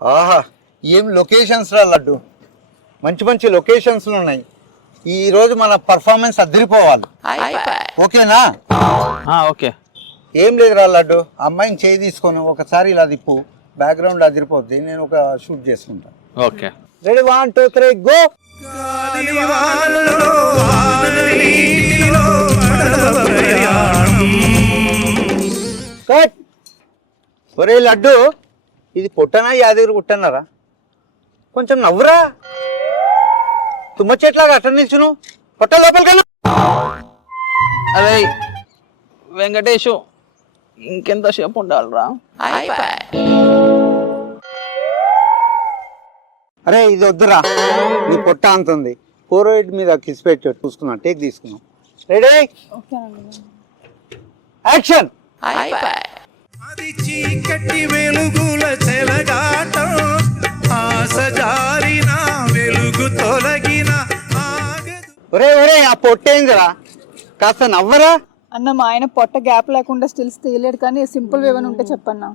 ఆహా, ఏం లొకేషన్స్ రా లడ్డు, మంచి మంచి లొకేషన్స్ ఉన్నాయి. ఈ రోజు మన పర్ఫార్మెన్స్ అదిరిపోవాలి. ఓకేనా? ఓకే. ఏం లేదురా లడ్డు, అమ్మాయిని చేయి తీసుకొని ఒకసారి ఇలా తిప్పు, బ్యాక్గ్రౌండ్ అదిరిపోద్ది. నేను ఒక షూట్ చేసుకుంటా. ఓకే. Ready 1 2 3 go. కట్. ఒరే లడ్డు, ఇది పొట్టనా యాదగిరి గుట్టన్నారా? కొంచెం నవ్వురా. తుమ్మ చెట్లాగా అట్ట నిల్చును, పొట్ట లోపలికన్నా. అరే వెంకటేషు, ఇంకెంతసేపు ఉండాలిరా? అరే ఇది వద్దురా, నీ పొట్ట అంతుంది. 408 మీద కిస్ పెట్టి చూసుకున్నా, టేక్ తీసుకున్నాం. Ready action. అది చీకటి వెలుగుల చెలగాటం, ఆశ జారిన వెలుగు తొలగిన ఆగదు. ఒరే ఒరే, ఆ పొట్టేందిరా, కాస్త నవ్వరా. అన్న మా ఆయన పొట్ట గ్యాప్ లేకుండా స్టిల్స్ తీయలేడు, కానీ సింపుల్ ఏమైనా ఉంటే చెప్పన్నా.